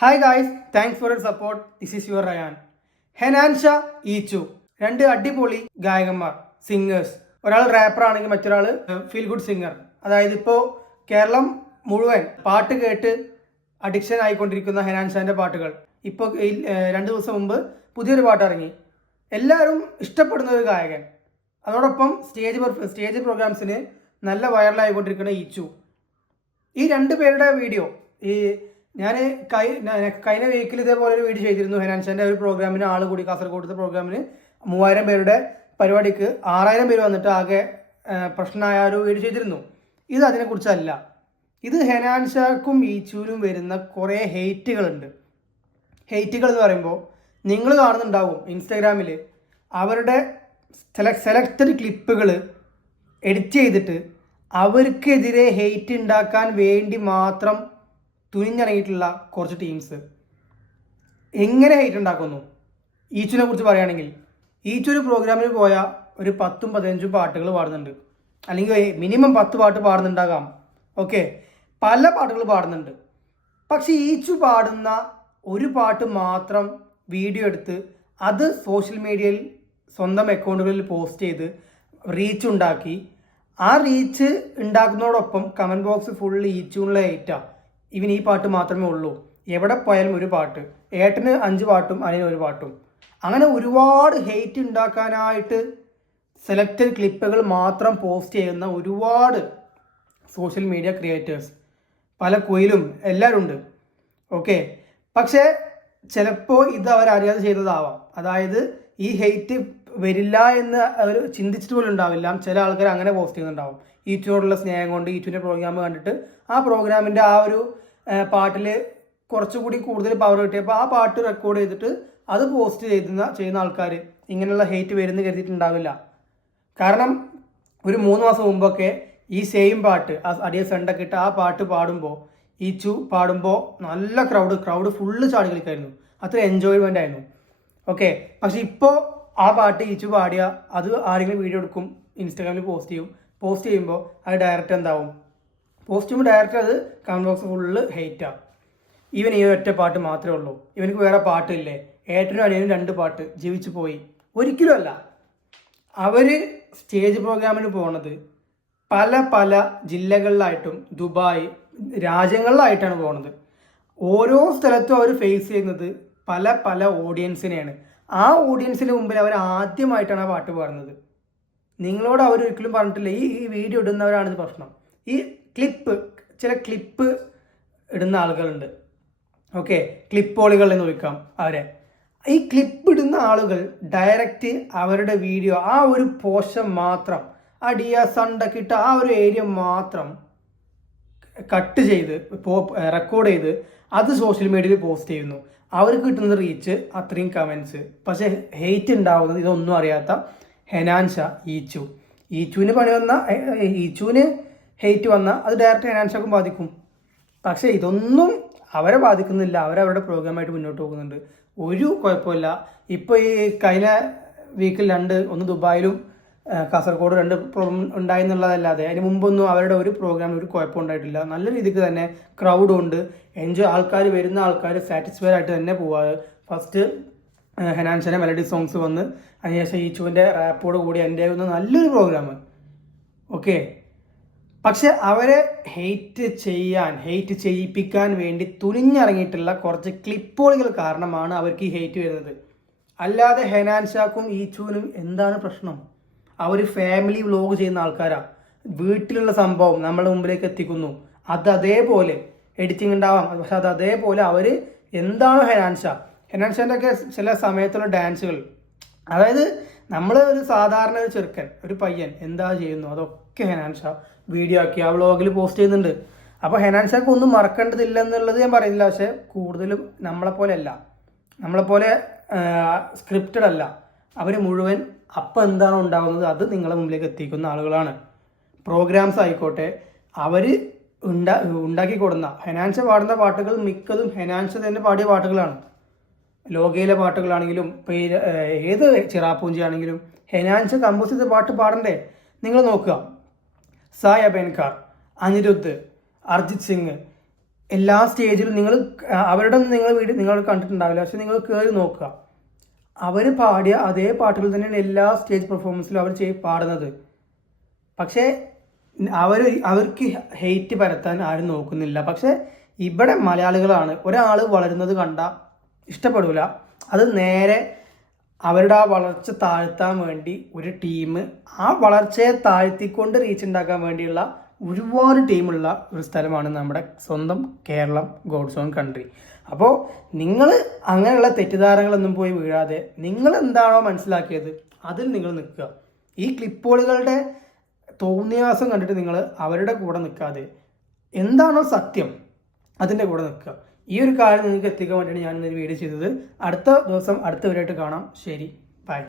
Hi guys, thanks for your support. This is your Ryan. Henansha, Eechu, രണ്ട് അടിപൊളി ഗായകന്മാർ, singers. ഒരാൾ wrapper ആണെങ്കിൽ മറ്റൊരാൾ ഫീൽ ഗുഡ് സിംഗർ. അതായത് ഇപ്പോൾ കേരളം മുഴുവൻ പാട്ട് കേട്ട് അഡിക്ഷൻ ആയിക്കൊണ്ടിരിക്കുന്ന ഹെനാൻഷാൻ്റെ പാട്ടുകൾ. ഇപ്പോൾ 2 ദിവസം മുമ്പ് പുതിയൊരു പാട്ട് ഇറങ്ങി, എല്ലാവരും ഇഷ്ടപ്പെടുന്ന ഒരു ഗായകൻ. അതോടൊപ്പം സ്റ്റേജ് പ്രോഗ്രാംസിന് നല്ല വൈറലായിക്കൊണ്ടിരിക്കുന്ന ഈച്ചു. ഈ രണ്ട് പേരുടെ വീഡിയോ ഞാൻ കഴിഞ്ഞ വീക്കിൽ ഇതേപോലെ ഒരു വീഡിയോ ചെയ്തിരുന്നു. ഹെനാൻഷാൻ്റെ ഒരു പ്രോഗ്രാമിന് ആൾ കൂടി, കാസർഗോഡത്തെ പ്രോഗ്രാമിന് 3000 പേരുടെ പരിപാടിക്ക് 6000 പേര് വന്നിട്ട് ആകെ പ്രശ്നമായ ഒരു വീഡിയോ ചെയ്തിരുന്നു. ഇത് അതിനെക്കുറിച്ചല്ല. ഇത് ഹെനാൻഷാക്കും ഈച്ചുവിനും വരുന്ന കുറേ ഹെയ്റ്റുകളുണ്ട്. ഹെയ്റ്റുകൾ എന്ന് പറയുമ്പോൾ നിങ്ങൾ കാണുന്നുണ്ടാവും ഇൻസ്റ്റാഗ്രാമിൽ അവരുടെ സെലക്റ്റഡ് ക്ലിപ്പുകൾ എഡിറ്റ് ചെയ്തിട്ട് അവർക്കെതിരെ ഹെയ്റ്റ് ഉണ്ടാക്കാൻ വേണ്ടി മാത്രം തുനിഞ്ഞിറങ്ങിയിട്ടുള്ള കുറച്ച് ടീംസ്. എങ്ങനെ ഹെയ്റ്റ് ഉണ്ടാക്കുന്നു? ഈച്ചുവിനെ കുറിച്ച് പറയുകയാണെങ്കിൽ, ഈച്ചു ഒരു പ്രോഗ്രാമിന് പോയാൽ ഒരു 10-15 പാട്ടുകൾ പാടുന്നുണ്ട്, അല്ലെങ്കിൽ മിനിമം 10 പാട്ട് പാടുന്നുണ്ടാകാം. ഓക്കെ, പല പാട്ടുകൾ പാടുന്നുണ്ട്. പക്ഷെ ഈച്ചു പാടുന്ന ഒരു പാട്ട് മാത്രം വീഡിയോ എടുത്ത് അത് സോഷ്യൽ മീഡിയയിൽ സ്വന്തം അക്കൗണ്ടുകളിൽ പോസ്റ്റ് ചെയ്ത് റീച്ച് ഉണ്ടാക്കി. ആ റീച്ച് ഉണ്ടാക്കുന്നതോടൊപ്പം കമൻറ്റ് ബോക്സ് ഫുള്ള് ഈച്ചുള്ള ഹെയ്റ്റാണ്. ഇവൻ ഈ പാട്ട് മാത്രമേ ഉള്ളൂ, എവിടെ പോയാലും ഒരു പാട്ട്, ഏട്ടന് 5 പാട്ടും അതിന് ഒരു പാട്ടും. അങ്ങനെ ഒരുപാട് ഹെയ്റ്റ് ഉണ്ടാക്കാനായിട്ട് സെലക്റ്റഡ് ക്ലിപ്പുകൾ മാത്രം പോസ്റ്റ് ചെയ്യുന്ന ഒരുപാട് സോഷ്യൽ മീഡിയ ക്രിയേറ്റേഴ്സ്, പല കുയിലും എല്ലാവരും ഉണ്ട്. ഓക്കെ, പക്ഷേ ചിലപ്പോൾ ഇത് അവരറിയാതെ ചെയ്തതാവാം. അതായത് ഈ ഹെയ്റ്റ് വരില്ല എന്ന് അവർ ചിന്തിച്ചിട്ട് പോലും ഉണ്ടാവില്ല. ചില ആൾക്കാർ അങ്ങനെ പോസ്റ്റ് ചെയ്യുന്നുണ്ടാവും. ഈച്ചുവിനോടുള്ള സ്നേഹം കൊണ്ട്, ഈച്ചുവിൻ്റെ പ്രോഗ്രാം കണ്ടിട്ട് ആ പ്രോഗ്രാമിൻ്റെ ആ ഒരു പാട്ടിൽ കുറച്ചുകൂടി കൂടുതൽ പവർ കിട്ടിയപ്പോൾ ആ പാട്ട് റെക്കോർഡ് ചെയ്തിട്ട് അത് പോസ്റ്റ് ചെയ്യുന്ന ആൾക്കാർ ഇങ്ങനെയുള്ള ഹെയ്റ്റ് വരുന്ന കരുതിയിട്ടുണ്ടാവില്ല. കാരണം ഒരു 3 മാസം മുമ്പൊക്കെ ഈ സെയിം പാട്ട് അടിയ സെണ്ടൊക്കെ ഇട്ട് ആ പാട്ട് പാടുമ്പോൾ, ഈച്ചു പാടുമ്പോൾ നല്ല ക്രൗഡ് ഫുള്ള് ചാടി കളിക്കായിരുന്നു. അത്ര എൻജോയ്മെൻ്റ് ആയിരുന്നു. ഓക്കെ, പക്ഷെ ഇപ്പോൾ ആ പാട്ട് ഈച്ചു പാടിയ അത് ആരെങ്കിലും വീഡിയോ എടുക്കും, ഇൻസ്റ്റാഗ്രാമിൽ പോസ്റ്റ് ചെയ്യുമ്പോൾ അത് ഡയറക്റ്റ് എന്താവും? പോസ്റ്റ് ചെയ്യുമ്പോൾ ഡയറക്റ്റ് അത് കമൻറ്റ് ബോക്സ് ഫുള്ള് ഹെയ്റ്റാണ്. ഇവൻ ഈ ഒറ്റ പാട്ട് മാത്രമേ ഉള്ളൂ, ഇവനക്ക് വേറെ പാട്ടില്ലേ, ഏട്ടനും അനിയനും 2 പാട്ട്, ജീവിച്ചു പോയി. ഒരിക്കലും അല്ല. അവർ സ്റ്റേജ് പ്രോഗ്രാമിന് പോകുന്നത് പല ജില്ലകളിലായിട്ടും ദുബായ് രാജ്യങ്ങളിലായിട്ടാണ് പോകുന്നത്. ഓരോ സ്ഥലത്തും അവർ ഫേസ് ചെയ്യുന്നത് പല ഓഡിയൻസിനെയാണ്. ആ ഓഡിയൻസിന് മുമ്പിൽ അവർ ആദ്യമായിട്ടാണ് ആ പാട്ട് പാടുന്നത്. നിങ്ങളോട് അവർ ഒരിക്കലും പറഞ്ഞിട്ടില്ല ഈ വീഡിയോ ഇടുന്നവരാണിത് പ്രശ്നം. ഈ ചില ക്ലിപ്പ് ഇടുന്ന ആളുകളുണ്ട്. ഓക്കെ, ക്ലിപ്പോളികൾ എന്ന് വിളിക്കാം അവരെ. ഈ ക്ലിപ്പ് ഇടുന്ന ആളുകൾ ഡയറക്റ്റ് അവരുടെ വീഡിയോ ആ ഒരു പോർഷൻ മാത്രം, അടിയ സണ്ടൊക്കെ ഇട്ട ആ ഒരു ഏരിയ മാത്രം കട്ട് ചെയ്ത് റെക്കോർഡ് ചെയ്ത് അത് സോഷ്യൽ മീഡിയയിൽ പോസ്റ്റ് ചെയ്യുന്നു. അവർക്ക് കിട്ടുന്ന റീച്ച്, അത്രയും കമൻസ്. പക്ഷേ ഹെയ്റ്റ് ഉണ്ടാവുന്നത് ഇതൊന്നും അറിയാത്ത ഹെനാൻഷ, ഈച്ചുവിന് ഈച്ചുവിന് ഹെയ്റ്റ് വന്നാൽ അത് ഡയറക്റ്റ് ഹെനാൻഷക്കും ബാധിക്കും. പക്ഷേ ഇതൊന്നും അവരെ ബാധിക്കുന്നില്ല. അവരവരുടെ പ്രോഗ്രാമായിട്ട് മുന്നോട്ട് പോകുന്നുണ്ട്, ഒരു കുഴപ്പമില്ല. ഇപ്പോൾ ഈ കഴിഞ്ഞ വീക്കിൽ ഒന്ന് ദുബായിലും കാസർഗോഡ് 2 പ്രോഗ്രാം ഉണ്ടായെന്നുള്ളതല്ലാതെ അതിന് മുമ്പൊന്നും അവരുടെ ഒരു പ്രോഗ്രാമിൽ ഒരു കുഴപ്പം ഉണ്ടായിട്ടില്ല. നല്ല രീതിക്ക് തന്നെ ക്രൗഡും ഉണ്ട്, വരുന്ന ആൾക്കാർ സാറ്റിസ്ഫൈഡ് ആയിട്ട് തന്നെ പോവാറ്. ഫസ്റ്റ് ഹെനാൻഷൻ്റെ മെലഡി സോങ്സ് വന്ന് അതിനുശേഷം ഈച്ചുവിൻ്റെ റാപ്പോട് കൂടി എൻ്റെ നല്ലൊരു പ്രോഗ്രാം. ഓക്കെ, പക്ഷെ അവരെ ഹെയ്റ്റ് ചെയ്യിപ്പിക്കാൻ വേണ്ടി തുനിഞ്ഞിറങ്ങിയിട്ടുള്ള കുറച്ച് ക്ലിപ്പോളികൾ കാരണമാണ് അവർക്ക് ഈ ഹെയ്റ്റ് വരുന്നത്. അല്ലാതെ ഹെനാൻഷാക്കും ഈച്ചുവിനും എന്താണ് പ്രശ്നം? അവർ ഫാമിലി വ്ലോഗ് ചെയ്യുന്ന ആൾക്കാരാണ്. വീട്ടിലുള്ള സംഭവം നമ്മുടെ മുമ്പിലേക്ക് എത്തിക്കുന്നു. അത് അതേപോലെ എഡിറ്റിംഗ് ഉണ്ടാവാം, പക്ഷെ അത് അതേപോലെ അവർ എന്താണോ ഹെനാൻഷാൻ്റെ ഒക്കെ ചില സമയത്തുള്ള ഡാൻസുകൾ, അതായത് നമ്മൾ ഒരു സാധാരണ ഒരു ചെറുക്കൻ, ഒരു പയ്യൻ എന്താ ചെയ്യുന്നു അതൊക്കെ ഹെനാൻഷ വീഡിയോ ആക്കി ആ വ്ളോഗിൽ പോസ്റ്റ് ചെയ്യുന്നുണ്ട്. അപ്പോൾ ഹെനാൻഷാക്ക് ഒന്നും മറക്കേണ്ടതില്ല എന്നുള്ളത് ഞാൻ പറയുന്നില്ല. പക്ഷെ കൂടുതലും നമ്മളെപ്പോലെ സ്ക്രിപ്റ്റഡ് അല്ല. അവർ മുഴുവൻ അപ്പം എന്താണോ ഉണ്ടാകുന്നത് അത് നിങ്ങളെ മുമ്പിലേക്ക് എത്തിക്കുന്ന ആളുകളാണ്. പ്രോഗ്രാംസ് ആയിക്കോട്ടെ, അവർ ഉണ്ടാക്കി കൊടുന്ന ഹെനാൻഷ പാടുന്ന പാട്ടുകൾ മിക്കതും ഹെനാൻഷ തന്നെ പാടിയ പാട്ടുകളാണ്. ലോകയിലെ പാട്ടുകളാണെങ്കിലും ഇപ്പോൾ ഏത് ചിറാപ്പൂഞ്ചി ആണെങ്കിലും ഹെനാൻഷ കമ്പോസ് ചെയ്ത പാട്ട് പാടണ്ടേ? നിങ്ങൾ നോക്കുക, സായ് അബേൻകാർ, അനിരുദ്ധ്, അർജിത് സിംഗ്, എല്ലാ സ്റ്റേജിലും നിങ്ങൾ അവരുടെ ഒന്നും നിങ്ങൾ കണ്ടിട്ടുണ്ടാവില്ല, പക്ഷെ നിങ്ങൾ കയറി നോക്കുക. അവർ പാടിയ അതേ പാട്ടുകൾ തന്നെയാണ് എല്ലാ സ്റ്റേജ് പെർഫോമൻസിലും അവർ പാടുന്നത്. പക്ഷേ അവർക്ക് ഹെയ്റ്റ് പരത്താൻ ആരും നോക്കുന്നില്ല. പക്ഷേ ഇവിടെ മലയാളികളാണ്, ഒരാൾ വളരുന്നത് കണ്ട ഇഷ്ടപ്പെടില്ല, അത് നേരെ അവരുടെ ആ വളർച്ച താഴ്ത്താൻ വേണ്ടി ഒരു ടീം ആ വളർച്ചയെ താഴ്ത്തിക്കൊണ്ട് റീച്ച് ഉണ്ടാക്കാൻ വേണ്ടിയുള്ള ഒരുപാട് ടീമുള്ള ഒരു സ്ഥലമാണ് നമ്മുടെ സ്വന്തം കേരളം, ഗോഡ്സ് ഓൺ കൺട്രി. അപ്പോൾ നിങ്ങൾ അങ്ങനെയുള്ള തെറ്റിദ്ധാരണകളൊന്നും പോയി വീഴാതെ നിങ്ങൾ എന്താണോ മനസ്സിലാക്കിയത് അതിൽ നിങ്ങൾ നിൽക്കുക. ഈ ക്ലിപ്പുകളുടെ തോന്നിയാസം കണ്ടിട്ട് നിങ്ങൾ അവരുടെ കൂടെ നിൽക്കാതെ എന്താണോ സത്യം അതിൻ്റെ കൂടെ നിൽക്കുക. ഈ ഒരു കാര്യം നിങ്ങൾക്ക് എത്തിക്കാൻ വേണ്ടിയാണ് ഞാൻ ഇന്നൊരു വീഡിയോ ചെയ്തത്. അടുത്ത ദിവസം അടുത്ത വീഡിയോ ആയിട്ട് കാണാം. ശരി.